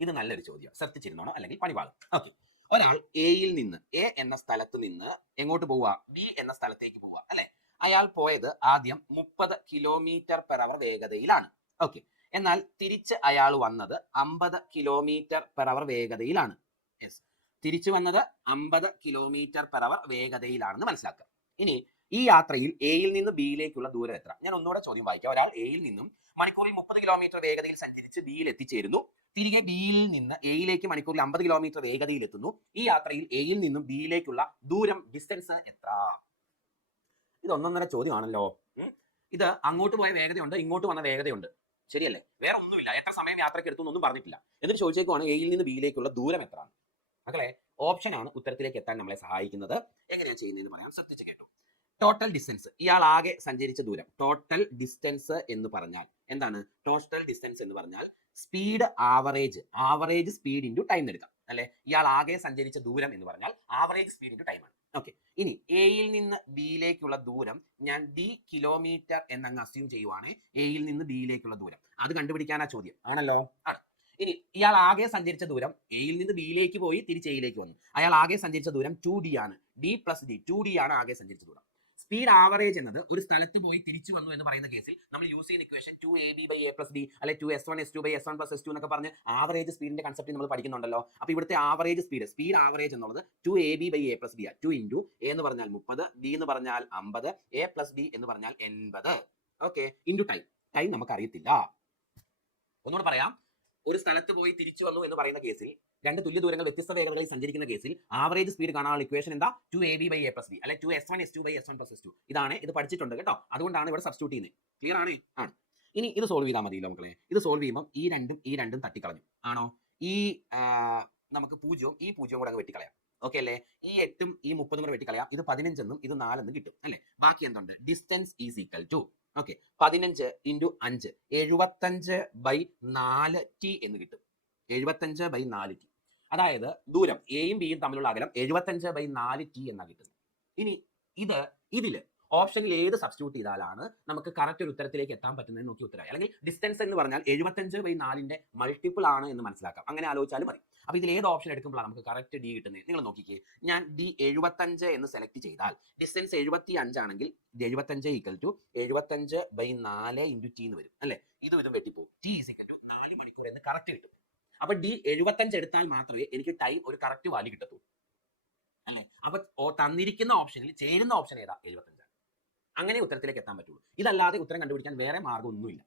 ഇത് നല്ലൊരു ചോദ്യം, ശ്രദ്ധിച്ചിരുന്നോണോ അല്ലെങ്കിൽ പണിപാളും. ഓക്കെ, ഒരാൾ എയിൽ നിന്ന് എ എന്ന സ്ഥലത്ത് നിന്ന് എങ്ങോട്ട് പോവുക, ബി എന്ന സ്ഥലത്തേക്ക് പോവുക അല്ലെ. അയാൾ പോയത് ആദ്യം 30 km/h വേഗതയിലാണ്. ഓക്കെ, എന്നാൽ തിരിച്ച് അയാൾ വന്നത് 50 km/h വേഗതയിലാണ്. യെസ്, തിരിച്ചു വന്നത് 50 km/h വേഗതയിലാണെന്ന് മനസ്സിലാക്കുക. ഇനി ഈ യാത്രയിൽ എയിൽ നിന്ന് ബിയിലേക്കുള്ള ദൂരം എത്ര? ഞാൻ ഒന്നുകൂടെ ചോദ്യം വായിക്കാം. ഒരാൾ എയിൽ നിന്നും മണിക്കൂറിൽ 30 km വേഗതയിൽ സഞ്ചരിച്ച് ബിയിൽ എത്തിച്ചേരുന്നു. തിരികെ ബിയിൽ നിന്ന് എയിലേക്ക് മണിക്കൂറിൽ 50 km വേഗതയിൽ എത്തുന്നു. ഈ യാത്രയിൽ എയിൽ നിന്നും ബിയിലേക്കുള്ള ദൂരം, ഡിസ്റ്റൻസ് എത്ര? ഇത് ഒന്നൊന്നര ചോദ്യമാണല്ലോ. ഇത് അങ്ങോട്ട് പോയ വേഗതയുണ്ട്, ഇങ്ങോട്ട് വന്ന വേഗതയുണ്ട്, ശരിയല്ലേ? വേറെ ഒന്നുമില്ല, എത്ര സമയം യാത്രയ്ക്ക് എടുത്തു എന്നൊന്നും പറഞ്ഞിട്ടില്ല. എന്നിട്ട് ചോദിച്ചേക്കുവാണ് എയിൽ നിന്ന് ബിയിലേക്കുള്ള ദൂരം എത്രയാണ്. മക്കളെ, ഓപ്ഷനാണ് ഉത്തരത്തിലേക്ക് എത്താൻ നമ്മളെ സഹായിക്കുന്നത്. എങ്ങനെയാണ് ചെയ്യുന്നതെന്ന് പറയാം, ശ്രദ്ധിച്ച് കേട്ടു. ടോട്ടൽ ഡിസ്റ്റൻസ്, ഇയാൾ ആകെ സഞ്ചരിച്ച ദൂരം. ടോട്ടൽ ഡിസ്റ്റൻസ് എന്ന് പറഞ്ഞാൽ എന്താണ്? ടോട്ടൽ ഡിസ്റ്റൻസ് എന്ന് പറഞ്ഞാൽ speed average speed into time എടുക്കാം അല്ലെ. ഇയാൾ ആകെ സഞ്ചരിച്ച ദൂരം എന്ന് പറഞ്ഞാൽ ആവറേജ് സ്പീഡ് ഇൻറ്റു ടൈം ആണ്. ഓക്കെ, ഇനി എയിൽ നിന്ന് ബിയിലേക്കുള്ള ദൂരം ഞാൻ d കിലോമീറ്റർ എന്നങ്ങ് അസ്യൂം ചെയ്യുവാണ്. എയിൽ നിന്ന് ബിയിലേക്കുള്ള ദൂരം അത് കണ്ടുപിടിക്കാനാ ചോദ്യം, ആണല്ലോ? ആണ്. ഇനി ഇയാൾ ആകെ സഞ്ചരിച്ച ദൂരം, എയിൽ നിന്ന് ബിയിലേക്ക് പോയി തിരിച്ച് എയിലേക്ക് വന്നു. അയാൾ ആകെ സഞ്ചരിച്ച ദൂരം 2d ആണ്. d + d 2d ആണ് ആകെ സഞ്ചരിച്ച ദൂരം. സ്പീഡ് ആവറേജ് എന്നത് ഒരു സ്ഥലത്ത് പോയി തിരിച്ചു വന്നു എന്ന് പറയുന്ന കേസിൽ നമ്മൾ യൂസ് ചെയ്യുന്ന ഇക്വേഷൻ 2ab/a+b അല്ലെ 2s1s2/s1+s2 എന്നൊക്കെ പറഞ്ഞ് ആവറേജ് സ്പീഡിന്റെ കൺസെപ്റ്റ് നമ്മൾ പഠിക്കുന്നുണ്ടല്ലോ. അപ്പൊ ഇവിടുത്തെ ആവറേജ് സ്പീഡ് ആവറേജ് എന്നുള്ളത് 2ab/a+b 2 ഇൻറ്റു a എന്ന് പറഞ്ഞാൽ 30, b എന്ന് പറഞ്ഞാൽ 50, a+b എന്ന് പറഞ്ഞാൽ 80. ഓക്കെ, ഇൻറ്റു ടൈം നമുക്ക് അറിയത്തില്ല. ഒന്നുകൂടെ പറയാം. ഒരു സ്ഥലത്ത് പോയി തിരിച്ചു വന്നു എന്ന് പറയുന്ന കേസിൽ, രണ്ട് തുല്യ ദൂരങ്ങൾ വ്യത്യസ്ത വേഗതകളിൽ സഞ്ചരിക്കുന്ന കേസിൽ ആവറേജ് സ്പീഡ് കാണാനുള്ള ഇക്വേഷൻ എന്താ? 2ab/a+b അല്ലെ 2s1s2/s1+s2. ഇതാണ്, ഇത് പഠിച്ചിട്ടുണ്ട് കേട്ടോ. അതുകൊണ്ടാണ് ഇവിടെ സബ്സ്റ്റിറ്റ്യൂട്ട് ചെയ്യുന്നത്. ക്ലിയർ ആണ്? ആണ്. ഇനി ഇത് സോൾവ് ചെയ്താൽ മതിയല്ലോ മക്കളെ. ഇത് സോൾവ് ചെയ്യുമ്പോൾ ഈ രണ്ടും തട്ടിക്കളഞ്ഞു, ആണോ? ഈ നമുക്ക് 0 ഈ 0 കൂടെ അങ്ങ് വെട്ടിക്കളയാം. ഓക്കെ അല്ലേ? ഈ 8ഉം ഈ 30ഉം കൂടെ വെട്ടിക്കളയാം. ഇത് 15 എന്നും ഇത് 4 എന്നും കിട്ടും അല്ലെ. ബാക്കി എന്തുണ്ട്? Distance is equal to, okay, 15 × 5 75/4t എന്ന് കിട്ടും. 75/4t. അതായത് ദൂരം എയും ബിയും തമ്മിലുള്ള അകലം 75/4t എന്നാണ് കിട്ടുന്നത്. ഇനി ഇതില് ഓപ്ഷനിൽ ഏത് സബ്സ്റ്റിറ്റ്യൂട്ട് ചെയ്താലാണ് നമുക്ക് കറക്റ്റ് ഒരു ഉത്തരത്തിലേക്ക് എത്താൻ പറ്റുന്നത് നോക്കി ഉത്തരമായി. അല്ലെങ്കിൽ ഡിസ്റ്റൻസ് എന്ന് പറഞ്ഞാൽ 75/4ന്റെ മൾട്ടിപ്പിൾ ആണ് എന്ന് മനസ്സിലാക്കാം. അങ്ങനെ ആലോചിച്ചാലും മതി. അപ്പൊ ഇതിൽ ഏത് ഓപ്ഷൻ എടുക്കുമ്പോഴാണ് നമുക്ക് കറക്റ്റ് ഡി കിട്ടുന്നത്? നിങ്ങൾ നോക്കിക്കേ. ഞാൻ d 75 എന്ന് സെലക്ട് ചെയ്താൽ ഡിസ്റ്റൻസ് 75 ആണെങ്കിൽ 75 = 75/4 × t എന്ന് വരും അല്ലെ. ഇതും വെട്ടിപ്പോകും. t = 4 മണിക്കൂർ എന്ന് കറക്റ്റ് കിട്ടും. അപ്പൊ d 75 എടുത്താൽ മാത്രമേ എനിക്ക് ടൈം ഒരു കറക്റ്റ് വാല്യൂ കിട്ടത്തുള്ളൂ അല്ലെ. അപ്പൊ തന്നിരിക്കുന്ന ഓപ്ഷനിൽ ചേരുന്ന ഓപ്ഷൻ ഏതാ? 75. അങ്ങനെ ഉത്തരത്തിലേക്ക് എത്താൻ പറ്റുള്ളൂ. ഇതല്ലാതെ ഉത്തരം കണ്ടുപിടിക്കാൻ വേറെ മാർഗ്ഗം ഒന്നുമില്ല.